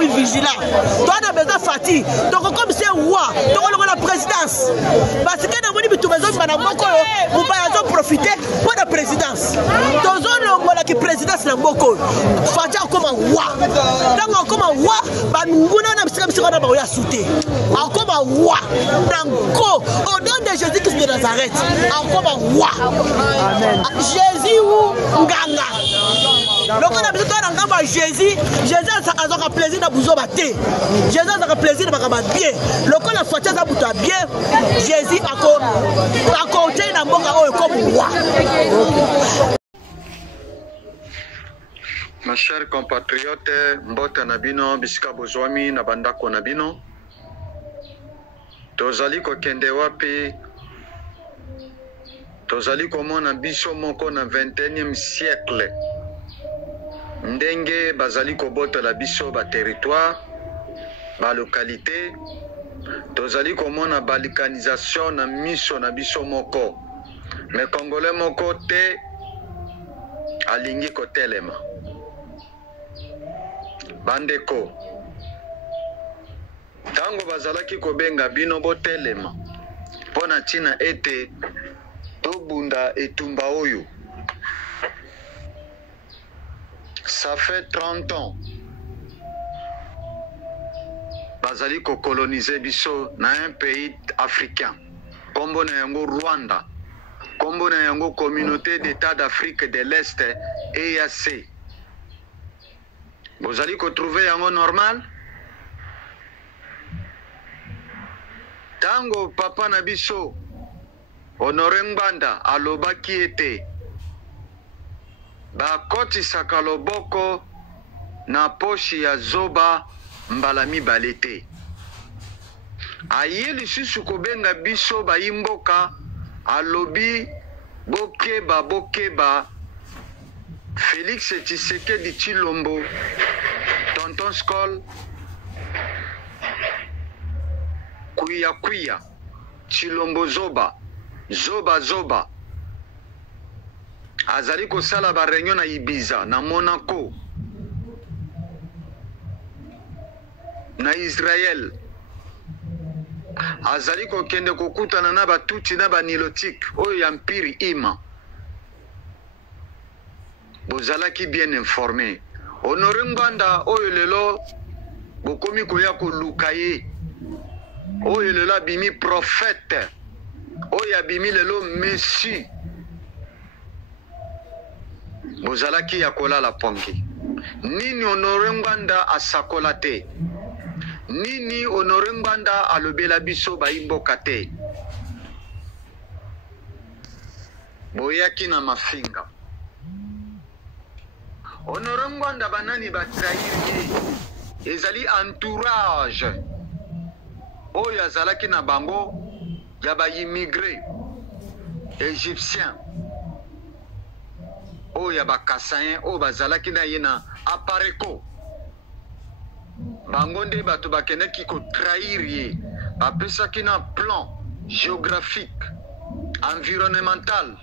comme vigilant. Toi, on a besoin de Fati. Donc, comme c'est roi, donc on a la présidence. Parce que nous avons dit que nous avons profité pour la présidence. Donc, on a la présidence de Mboko. Fati a comme un roi. Donc, comme un roi, nous avons sauté. Comme un roi. Au nom de Jésus-Christ de Nazareth. Comme un roi. Jésus ou Nganga. Donc, on a besoin de Jésus. Jésus a un plaisir de vous abattre. Jésus a un plaisir de vous abattre bien. Le la Fati a un bien. Jésus a compté dans le monde comme roi. Ma chère compatriote, Mbota Nabino, Bisika Bozwami, Nabandako Nabino. Tozali ko kende wapi. Tozali komona biso moko na 21e siècle. Ndenge bazali ko bota la biso ba territoire, ba localité. Tozali komona balkanisation na miso na biso moko. Mais Congolais moko te alingi ko telema. Bandeko tango bazalaki kobenga bino botelema pona tina ete tobunda etumba oyo. Ça fait 30 ans bazali ko coloniser biso na un pays africain kombo na yango Rwanda, kombo na yango Communauté d'État d'Afrique de l'Est EAC. Vous allez trouver yango normal? Tango papa na biso Honoré Ngbanda alobaki ete bakotisaka loboko na poshi ya zoba mbala mibale te. Aye lisusu kobenga biso bayimboka alobi bokeba Félix Tshisekedi Tshilombo, Tonton Skol, Kuya, Tshilombo Zoba, Zoba. Azali kosala ba réunion na Ibiza, na Monaco, na Israël. Azali kokende kokutana na batuti na banilotique, oyo ya mpiri ima. Bozalaki bien informé. Honoré Ngbanda oyo lelo bokomi koya koluka ye. Oyo lelo abimi prophète. Oyo abimi lelo messie. Bozalaki ya kolala pongi. Nini Honoré Ngbanda asakola te. Nini Honoré Ngbanda alobela biso bayimboka te. Boyaki na mafinga. Honoré Ngbanda banani batrahir ezali entourage oyo azalaki na bango ya ba immigré égyptien oyo ya bakassayen oyo bazalaki na ye na Apareko. Bango nde bato bakendaki kotrahir ye, bapesaki na plan géographique environnemental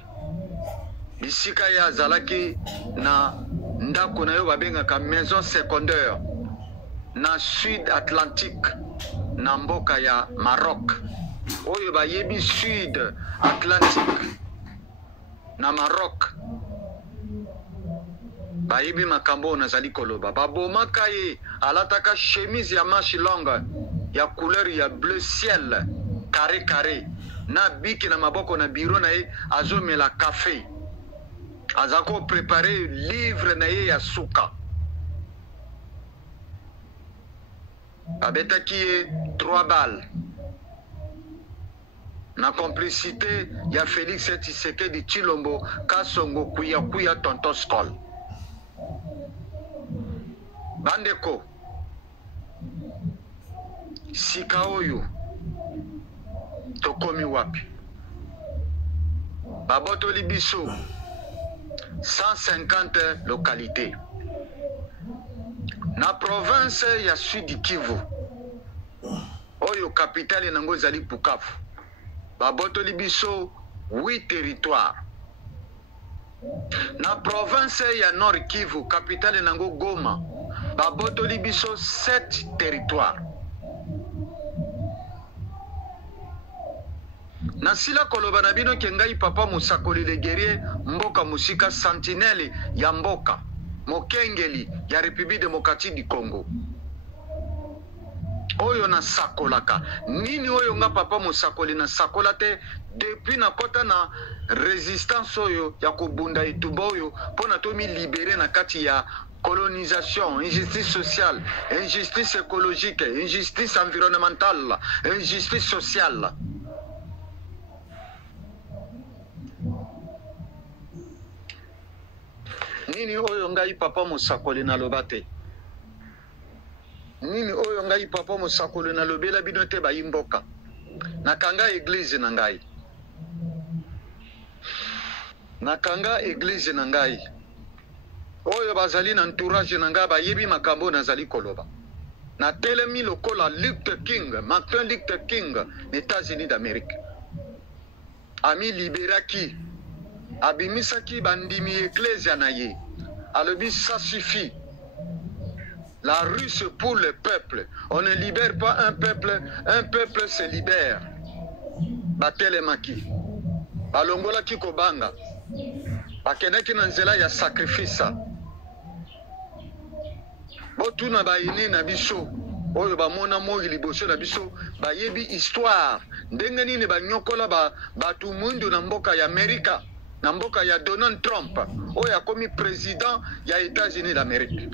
bisika ya azalaki na ndako na yo babengaka maison secondaire na sud atlantique na mboka ya Maroc. Oyo bayebi sud atlantique na Maroc bayebi makambo nazali koloba. Babomaka ye alataka chemise ya manche longue ya couleur ya bleu ciel carré na biki na maboko na biro na ye azomela café. Azako préparé livre na ye ya suka. Abetaki ye 3 balles. Na complicité ya Félix Tshisekedi Tshilombo Kasongo kuya Tonton Skol. Bandeko sika oyo tokomi wapi? Babotoli biso 150 localités. Na province ya Sud Kivu, oyo capitale nango ezali Bukavu, babotoli biso 8 territoires. Na province ya Nord Kivu, capitale nango Goma, babotoli biso 7 territoires. Nasila koloba na bino ke ngai papa Mosakoli le guerrier mboka musika sentinelle ya mboka mokengeli ya République démocratique du Congo. Oyo na sakolaka nini oyo nga papa Mosakoli na sakola te depuis na kota na résistance oyo ya kobunda etumba oyo pona to mi libérer na kati ya colonisation, injustice sociale, injustice écologique, injustice environnementale, injustice sociale. Nini oyo ngai papa Mosakoli na lobate. Nini oyo ngai papa Mosakoli na lobela bino te ba imboka. Nakanga église na ngai. Nakanga église na ngai. Oyo bazali na entourage na ngai ba yebi makambo nazali koloba. Na telemi lokola Luther King, Martin Luther King, États-Unis d'Amérique. Ami libéraki abimisaki bandimi ecclésia na ye alobi ça suffit. La rue c'est pour le peuple. On ne libère pas un peuple se libère. Batelemaki balongolaki kobanga bakendaki na nzela ya sacrifice. Botuna bayini na biso oyo bamona moi liboso na biso bayebi histoire ndenge nini banyokola batu mundu na mboka ya Amerika na mboka ya Donald Trump oyo akomi président ya États-Unis d'Amérique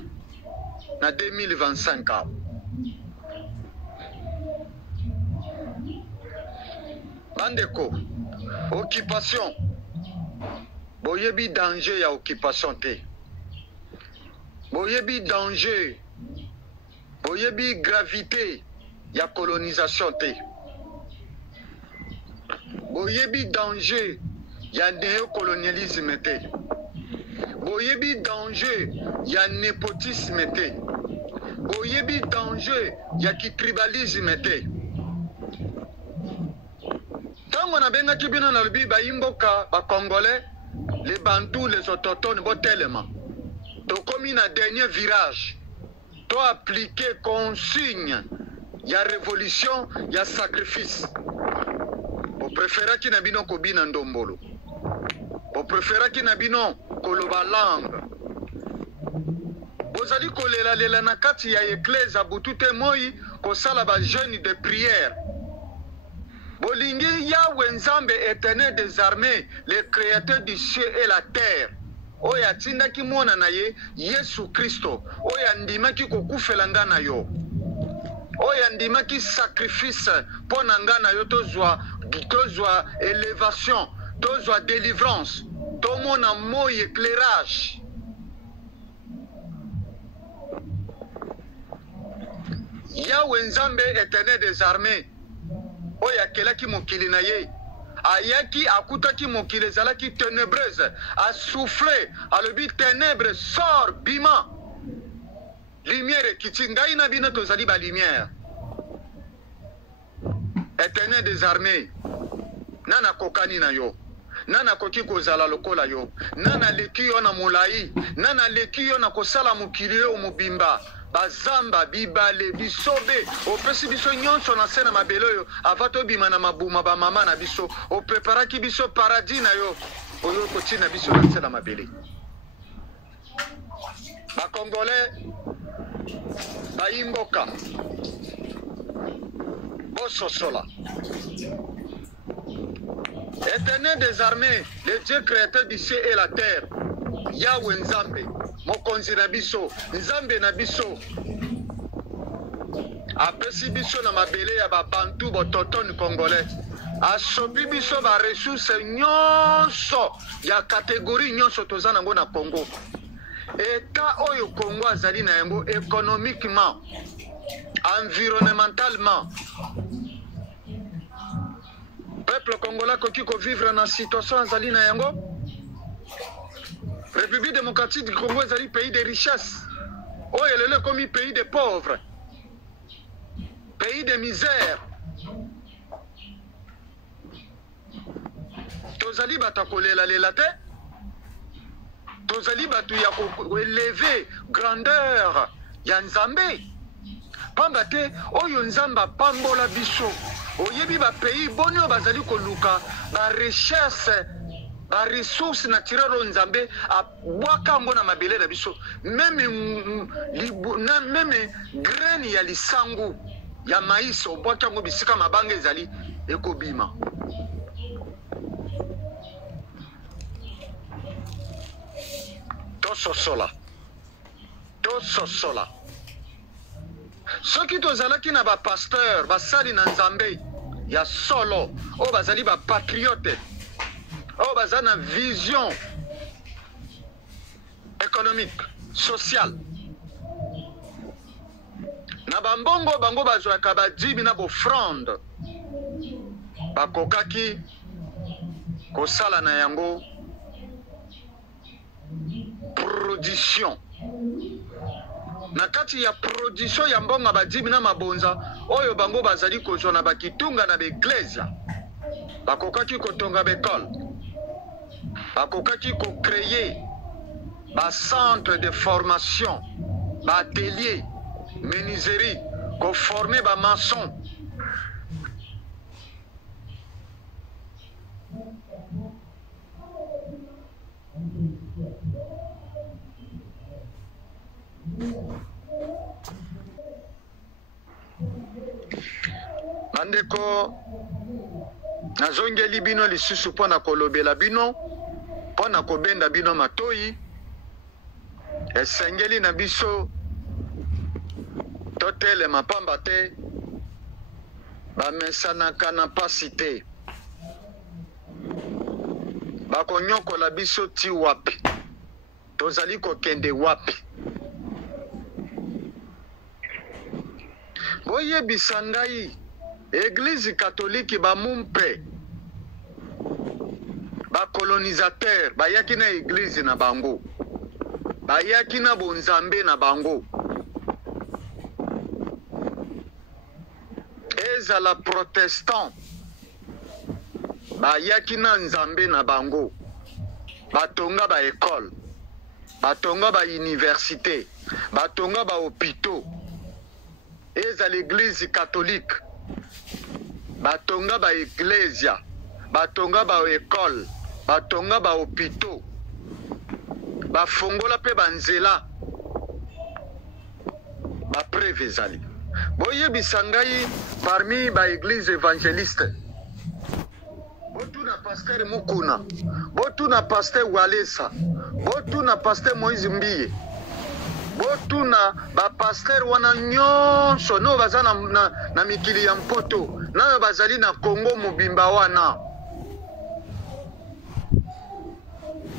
na 2025. Bandeko, occupation boyebi danger ya occupation te. Boyebi danger, boyebi gravité ya colonisation te. Boyebi danger ya néocolonialisme te. Boyebi danger ya népotisme te. Boyebi danger ya tribalisme te. Tango na benga kibino na lubi ba imboka ba congolais, les bantous, les autochtones botelema. To komi na dernier virage. To appliquer consigne ya révolution, ya sacrifice. Bo préféra ki na bino kobina ndombolo. Bo préféra ki na bino koloba langue. Bozali kolela lela na kati ya église butute moi kosala ba jeûne de prière. Bolingi Yahweh Nzambe éternel des armées, le créateur du ciel et la terre. Oya tindaki mwana na ye Yesu Kristo. Oya ndimaki kokufela nga na yo. Oya ndimaki sacrifice pona nga na yo tozwa élévation, tozwa délivrance, tomona moi éclairage. Yahweh Nzambe éternel des armées. Oya kelaki mokili na ye. Ayaki akutaki mokili ezalaki ténébreuse, a soufflé, alobi ténèbres sort bima. Lumière kiti ngai na bino tozali ba lumière. Éternel des armées. Nana kokani na yo. Nana koki kozala lokola yo. Nana leki yo na molai. Nana leki yo na kosala mokili yo mobimba. Bazamba bibale bisobe opesi biso nyonso na sena mabelo yo avato bima na mabuma ba mama na biso o preparaki biso paradis na yo oyo kotina biso na sena mabele. Ba congolais ba imboka bososola. Éternel des armées, le Dieu créateur du ciel et la terre, Yahweh Nzambe, mokonzi na biso, Nzambe na biso, apesi biso na mabele ya babantu bototoni congolais, asopi biso ba ressource nyonso ya catégorie nyonso toza nango na Congo. État oyo Congo azali na yango économiquement, environnementalement. Peuple congolais koki ko vivre na situation azali na yango. République démocratique du Congo est un pays de richesse. Oh, elle est comme un pays de pauvres. Pays de misère. Tozali batakole la lelate. Tozali batu ya élever grandeur ya nzambe pamba te oyo nzambe apambola biso oyebi bapays boni oyo bazali koluka barecherche baresource naturelle oyo nzambe abwaka yango na mabele na biso meme graine ya lisangu ya maïs obwaki yango bisika mabanga ezali ekobima. Tososola soki tozalaki na bapasteur basali na nzambe ya solo oyo bazali bapatriote oyo baza na vision économique sociale na bambongo bango bazwaka badimi na bofrande bakokaki kosala na yango production na kati ya production ya mbongo badimi na mabonza oyo bango bazali kozwa na bakitunga na baeglesia bakokaki kotonga bekole bakokaki kocreye bacentre de formation baatelier menuiserie koforme bamaçon bandeko nazongeli bino lisusu mpo na kolobela bino mpo na kobenda bino matoyi esengeli na biso totelema pamba te bamesanaka na pasi te bakonyokola biso ti wapi tozali kokende wapi boyebisa ngai Église catholique bamumpe bacolonisateur bayaki na église na bango bayaki na bonzambe na bango ezala protestant bayaki na nzambe na bango batonga ba école batonga ba université batonga ba hôpitaux ezala église catholique batonga ba iglesia batonga ba école batonga ba hôpitaux bafongola pe banzela bapreve ezali boyebisa ngai parmi ba église évangéliste botuna pasteur Mukuna botuna pasteur Walesa botuna pasteur Moïse Mbiye botuna bapasteur wana nyonso no baza na mikili ya mpoto nayo bazali na Congo mobimba wana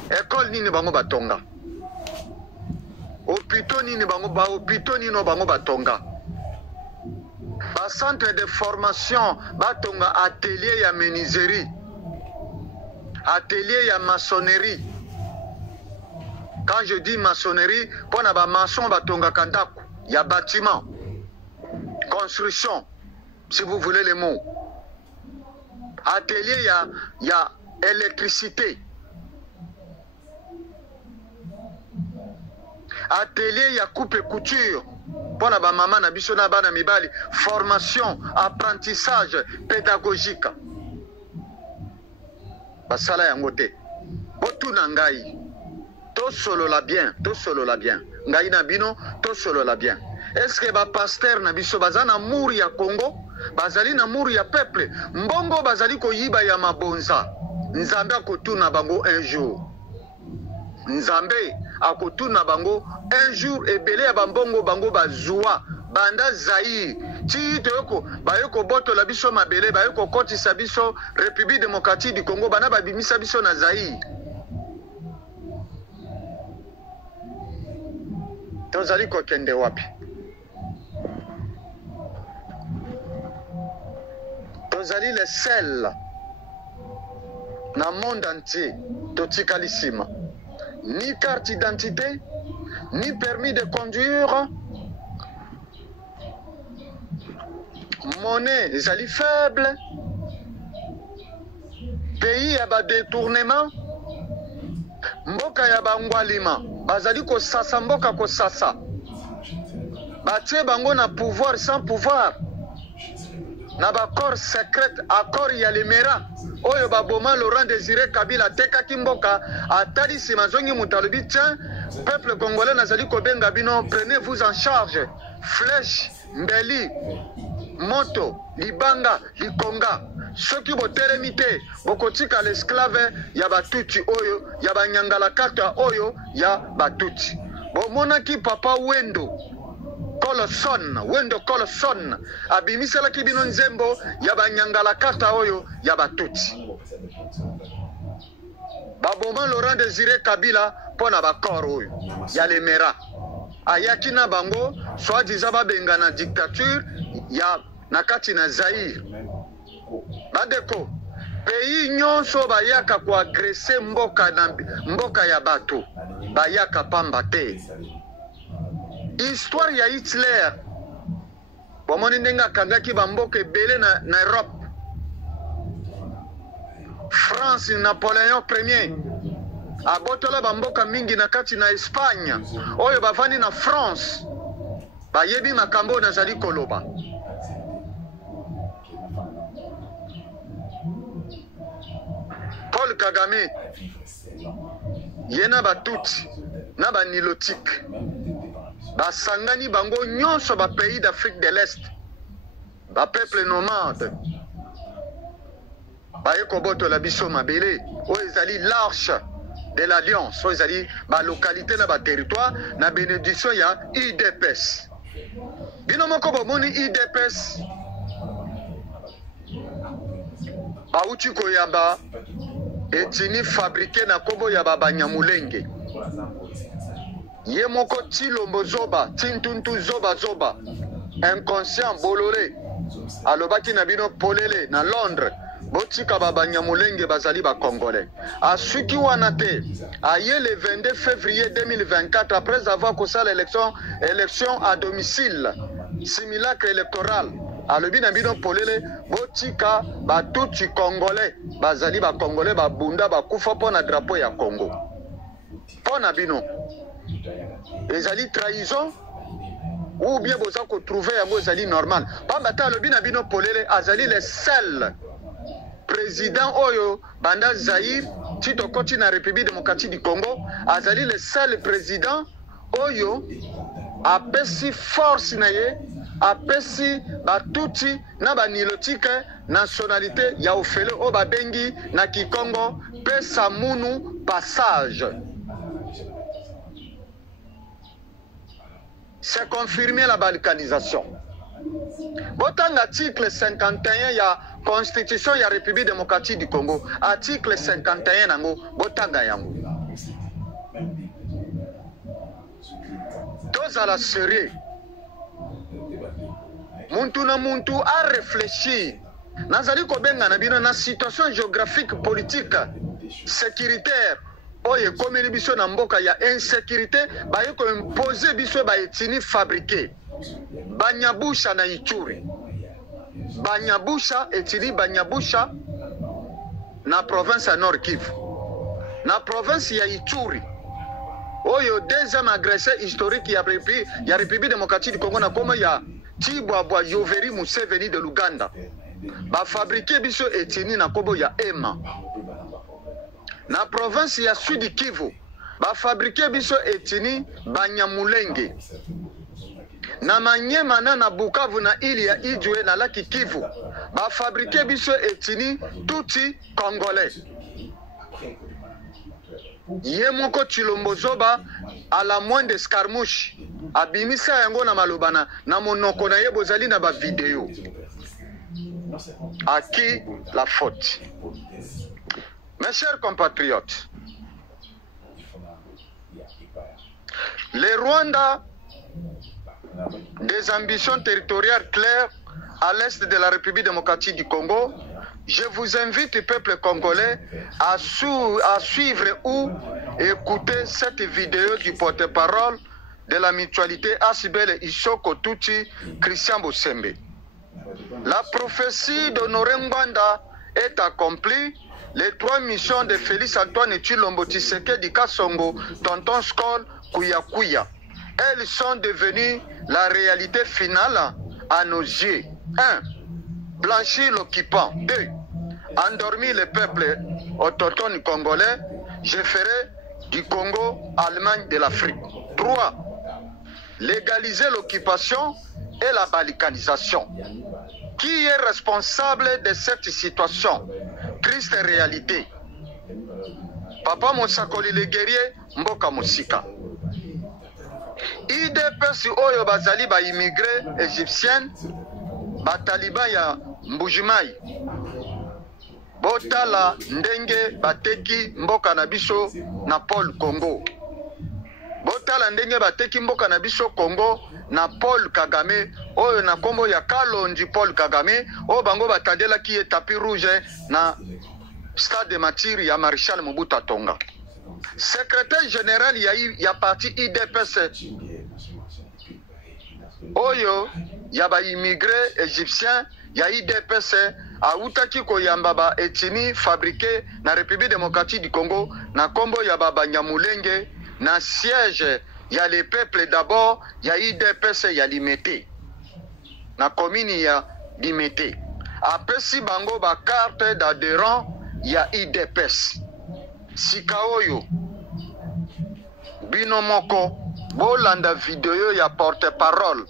école nini bango batonga hôpitaux nini bango bango batonga ba centre de formation batonga atelier ya menuiserie atelier ya maçonnerie. Quand je dis maçonnerie, pour na ba maçon batonga kandaku, il y a bâtiment, construction, si vous voulez les mots. Atelier, il y a électricité. Atelier, il y a coupe et couture. Pour na ba maman na biso na bana mibali, formation, apprentissage pédagogique. Basala yango te. Botuna ngai. To solo la bien. Ngai na bino, to solo la bien. Est-ce que ba pasteur na biso baza na mur ya Congo? Bazali na mur ya peuple. Mbongo bazali ko yiba ya mabonza. Nzambe akotuna bango un jour. Nzambe akotuna bango un jour ebele ya bambongo bango bazwa. Banda Zaïre. Ti toyoko bayoko boto la biso mabele bayoko kotisa biso République démocratique du Congo bana babimisa biso na Zaïre. Tozali kokende wapi? Tozali le sel na monde entier totikalisima. Ni carte d'identité, ni permis de conduire. Monnaie ezali faible. Pays ya ba détournement. Mboka ya bangwalima bazali ko sasa mboka ko sasa batie bango na pouvoir sans pouvoir na baccord secret accord ya lemera oyo baboma Laurent Désiré Kabila tekaki mboka atali nsima zongi moto alobi tiens peuple congolais nazali kobenga bino prenez-vous en charge flèche mbeli moto libanga likonga soki botelemi te bokotika l'esclave ya batuti oyo ya banyangalakata oyo ya batuti bomonaki papa Wendo Colson abimiselaki bino nzembo ya banyangalakata oyo ya batuti baboma Laurent Désiré Kabila pona bakor oyo ya lemera ayaki na bango soi-disant babenga na dictature ya nakati na Zaire badeko pays nyonso bayaka koagrese mboka ya bato bayaka pamba te histoire ya Hitler bomoni ndenge akangaki bamboka ebele na Europe France Napoléon Ier abotola bamboka mingi na kati na Espagne oyo bavandi na France bayebi makambo nazali koloba Paul Kagame yena batuti na banilotique basangani bango nyonso ba pays d'Afrique de l'Est ba peuple nomade baye kobotola biso mabele oyo ezali l'arche de l'alliance oyo ezali ba localité na ba territoire na bénédiction ya UDPS bino moko bomoni UDPS bauti koyamba etini fabriqué na kobo ya Banyamulenge ye moko Tilombo Zoba Tintuntu Zoba inconscient bololé alobaki na bino polele na Londres botika Banyamulenge bazali ba congolais asuki wana te aye le 22 février 2024 après avoir kosala élection à domicile simulacre électoral alobi na bino polele botika batuti congolais bazali ba congolais babunda bakufa pona drapeau ya Congo pona bino ezali trahison ou bien boza ko trouver yango ezali normal pamba ta alobi na bino polele azali le seul président oyo banda Zaire tito koti na République démocratique du Congo azali le seul président oyo apesi force na ye apesi batuti na banilotique nationalité ya ofele o babengi na Kikongo pesa munu passage. C'est confirmé la balkanisation. Botang article 51 ya Constitution ya République démocratique du Congo. Article 51 nango botanga yango. Tous à la série. Muntu na muntu a réfléchi. Nazali kobenga na bino na situation géographique, politique, sécuritaire. Oye komeli biso na mboka ya insécurité baye ko imposer biso ba etini fabriqué Banyabusha na Ituri Banyabusha etini Banyabusha na province ya Nord Kivu na province ya Ituri oyo deuxième agressé historique ya République démocratique du Congo na koma ya Tibwabwa Yoweri Museveni de l'Uganda ba fabriqué biso etini na kobo ya Ema na province ya Sud Kivu ba fabriqué biso etini Banyamulenge na Manyema na Bukavu na ili ya Idjwe na Laki Kivu ba fabriqué biso etini Tuti congolais ye moko Tilombo Zoba à la moindre escarmouche abimisa yango na malobana na monoko na ye bozali na ba vidéo. À qui la faute? Mes chers compatriotes, le Rwanda, des ambitions territoriales claires à l'est de la République démocratique du Congo, je vous invite, peuple congolais, à suivre ou écouter cette vidéo du porte-parole de la mutualité Asibele Isoko Tuti Christian Bosembe. La prophétie d'Honoré Mbanda est accomplie. Les 3 missions de Félix Antoine Tshilombo Tshisekedi Kasongo, Tonton Skol, Kuya Kuya. elles sont devenues la réalité finale à nos yeux. 1. Blanchir l'occupant. 2. Endormir le peuple autochtone congolais. Je ferai du Congo Allemagne de l'Afrique. 3. Légaliser l'occupation et la balkanisation. Qui est responsable de cette situation? Triste réalité. Papa Monsakoli le guerrier Mboka Mosika. IDPS oyo bazali ba immigré égyptienne ba taliban ya Mbujimai. Botala ndenge bateki mboka na biso na Paul Congo. Botala ndenge bateki mboka na biso Congo na Paul Kagame oyo na kombo ya Kalonji Paul Kagame oyo bango batandela ki tapis rouge na stade de Matiri ya Marshal Mobutu Tonga. Secrétaire général ya parti IDPS oyo ya ba immigré égyptien ya IDPS autaki koyamba ba etini fabriqué na République démocratique du Congo na kombo ya baba Nyamulenge na siège ya les peuples d'abord ya IDPS ya Limete na commune ya Limete apesi bango ba carte d'adhérent ya IDPS sika oyo bino moko bolanda video ya porte-parole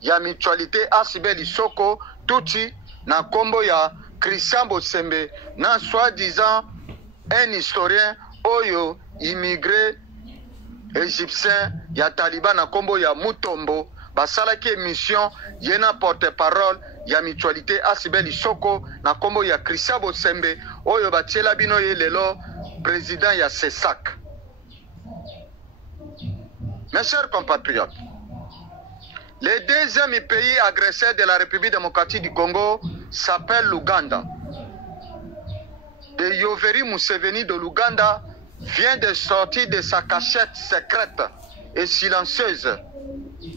ya mutualité Asibeli Soko Tuti na kombo ya Christian Bosembe na soi-disant un historien oyo immigré égyptien ya Taliban na kombo ya Mutombo basalaki émission yena porte-parole ya mutualité Asibeli Soko na kombo ya Christian Bosembe oyo batiela bino ye lelo président ya CESAC. Mes chers compatriotes, le deuxième pays agresseur de la République démocratique du Congo s'appelle l'Ouganda. De Yoweri Museveni de l'Ouganda vient de sortir de sa cachette secrète et silencieuse.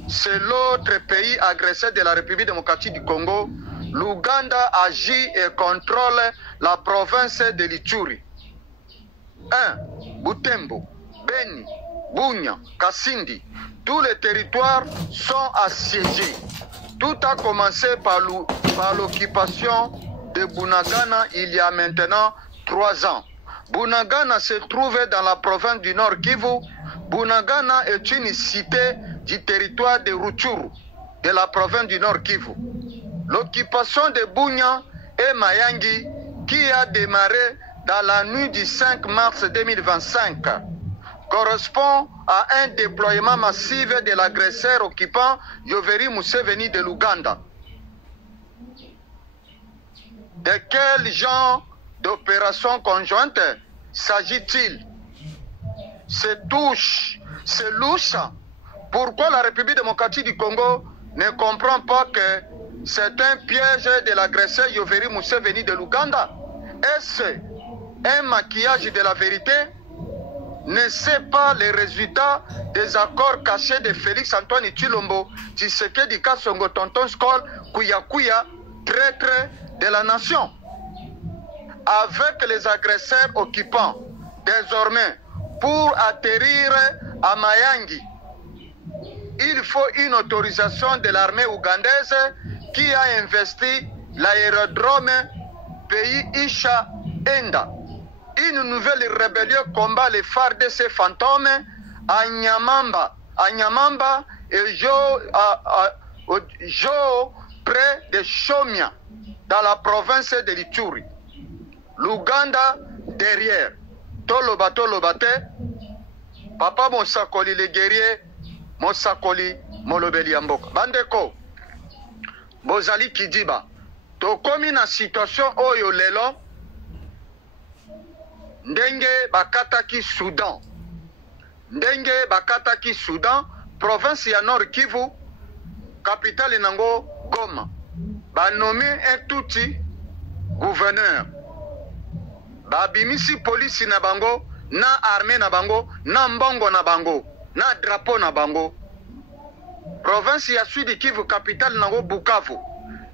C'est l'autre pays agresseur de la République démocratique du Congo. L'Ouganda agit et contrôle la province de l'Ituri. 1. Butembo, Beni, Bunya, Kasindi. Tous les territoires sont assiégés. Tout a commencé par l'occupation de Bunagana il y a maintenant 3 ans. Bunagana se trouve dans la province du Nord Kivu. Bunagana est une cité du territoire de Rutshuru, de la province du Nord Kivu. L'occupation de Bunya et Mayangi, qui a démarré dans la nuit du 5 mars 2025, correspond à un déploiement massif de l'agresseur occupant Yoweri Museveni de l'Ouganda. De quel genre d'opération conjointe s'agit-il? C'est louche. Pourquoi la République démocratique du Congo ne comprend pas que c'est un piège de l'agresseur Yoweri Museveni de l'Ouganda? Est-ce un maquillage de la vérité? Ne sait pas les résultats des accords cachés de Félix Antoine Tshilombo, Tshisekedi Kasongo, Tonton Skol, Kuya, traître de la nation. Avec les agresseurs occupants, désormais, pour atterrir à Mayangi, il faut une autorisation de l'armée ougandaise qui a investi l'aérodrome pays Isha Enda. Une nouvelle rébellion combat les FARDC fantômes à Nyamamba et Jo près de Chomia, dans la province de l'Ituri. L'Ouganda derrière. Tolobate, Papa Monsakoli le guerrier, Monsakoli Molobeli Amboka. Bandeko, Bozali Kidiba, tokomi na situation oyo lelo, ndenge bakataki Soudan, province ya Nord Kivu, capitale nango Goma. Ba nommé un touti gouverneur. Ba bimisi police na bango, na armée na bango, na mbongo na bango, na drapeau na bango. Province ya Sud Kivu, capitale nango Bukavu.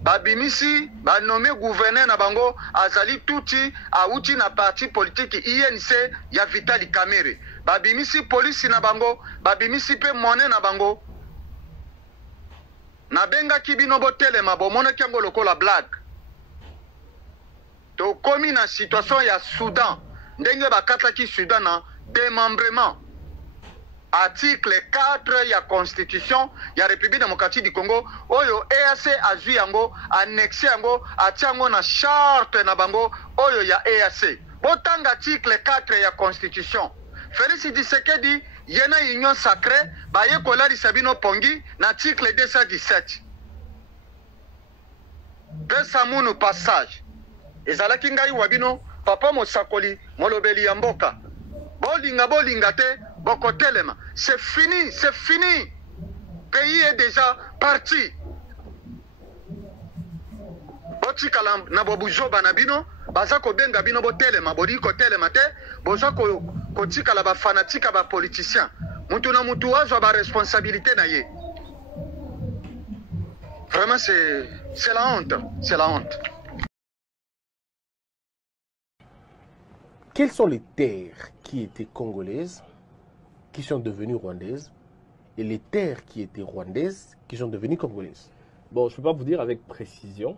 babimisi banome gouverneur na bango azali tuti auti na parti politique INC ya Vitali Kamere, babimisi polisi na bango, babimisi pe monnaie na bango. Na benga kibino botelema bomona kiango lokola blague. To komi na situation ya Soudan, ndenge bakataki Soudan na démembrement. Article 4 ya constitution ya République démocratique du Congo oyo EAC azwi yango annexe yango atiango na charte na bango oyo ya EAC. Botanga article 4 ya constitution. Félix Tshisekedi yena union sacrée baye kolari sabino pongi na article 217. Pesa munu passage. Ezalaki ngai wabino papa mosakoli molobeli ya mboka. Bolinga te bokotelema. C'est fini, c'est fini. Pays est déjà parti. Botikala na bobujoba na bino, baza ko benga bino botelema, bodi ko telema te, boza ko tikala ba fanatique ba politicien. Mutu na mutu wazo ba responsabilité na ye. Vraiment c'est la honte, c'est la honte. Quelles sont les terres qui étaient congolaises, qui sont devenues rwandaises, et les terres qui étaient rwandaises, qui sont devenues congolaises? Bon, je ne peux pas vous dire avec précision.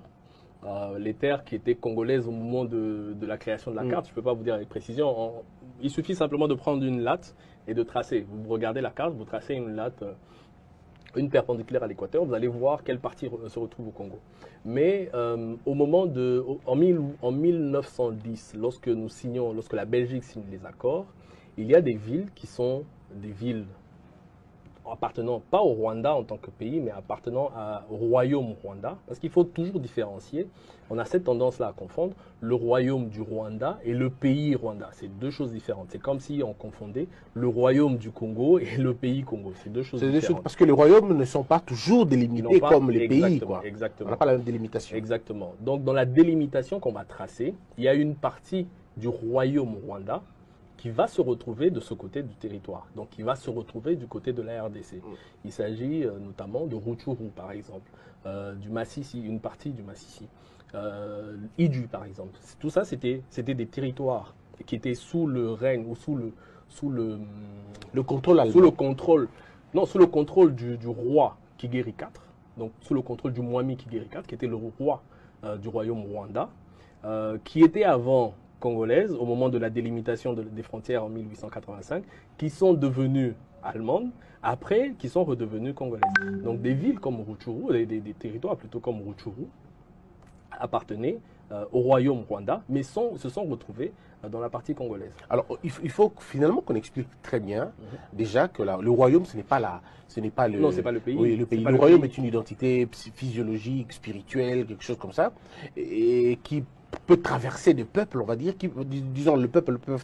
Les terres qui étaient congolaises au moment de la création de la carte, je ne peux pas vous dire avec précision. Il suffit simplement de prendre une latte et de tracer. Vous regardez la carte, vous tracez une latte, une perpendiculaire à l'équateur, vous allez voir quelle partie se retrouve au Congo. Mais au moment en 1910, lorsque la Belgique signe les accords, il y a des villes qui sont des villes appartenant pas au Rwanda en tant que pays, mais appartenant au royaume Rwanda, parce qu'il faut toujours différencier. On a cette tendance-là à confondre le royaume du Rwanda et le pays Rwanda. C'est deux choses différentes. C'est comme si on confondait le royaume du Congo et le pays Congo. C'est deux choses différentes. Parce que les royaumes ne sont pas toujours délimités comme les pays, quoi. Exactement. On n'a pas la même délimitation. Exactement. Donc, dans la délimitation qu'on va tracer, il y a une partie du royaume Rwanda qui va se retrouver de ce côté du territoire. Donc, il va se retrouver du côté de la RDC. Il s'agit notamment de Rutshuru, par exemple, du Massissi, une partie du Massissi, Idu, par exemple. Tout ça, c'était des territoires qui étaient sous le règne ou sous le contrôle allemand. Sous le contrôle du roi Kigeri IV, donc sous le contrôle du Mwami Kigeri IV, qui était le roi du royaume Rwanda, qui était avant congolaises au moment de la délimitation des frontières en 1885, qui sont devenues allemandes, après qui sont redevenues congolaises. Donc des villes comme Rutshuru, des territoires plutôt comme Rutshuru, appartenaient au royaume Rwanda, mais se sont retrouvés dans la partie congolaise. Alors, il faut finalement qu'on explique très bien, déjà, que le royaume, ce n'est pas le... Non, c'est pas le pays. Oui, le pays. Le royaume est une identité physiologique, spirituelle, quelque chose comme ça, et qui peut traverser des peuples, on va dire, disons, le peuple peut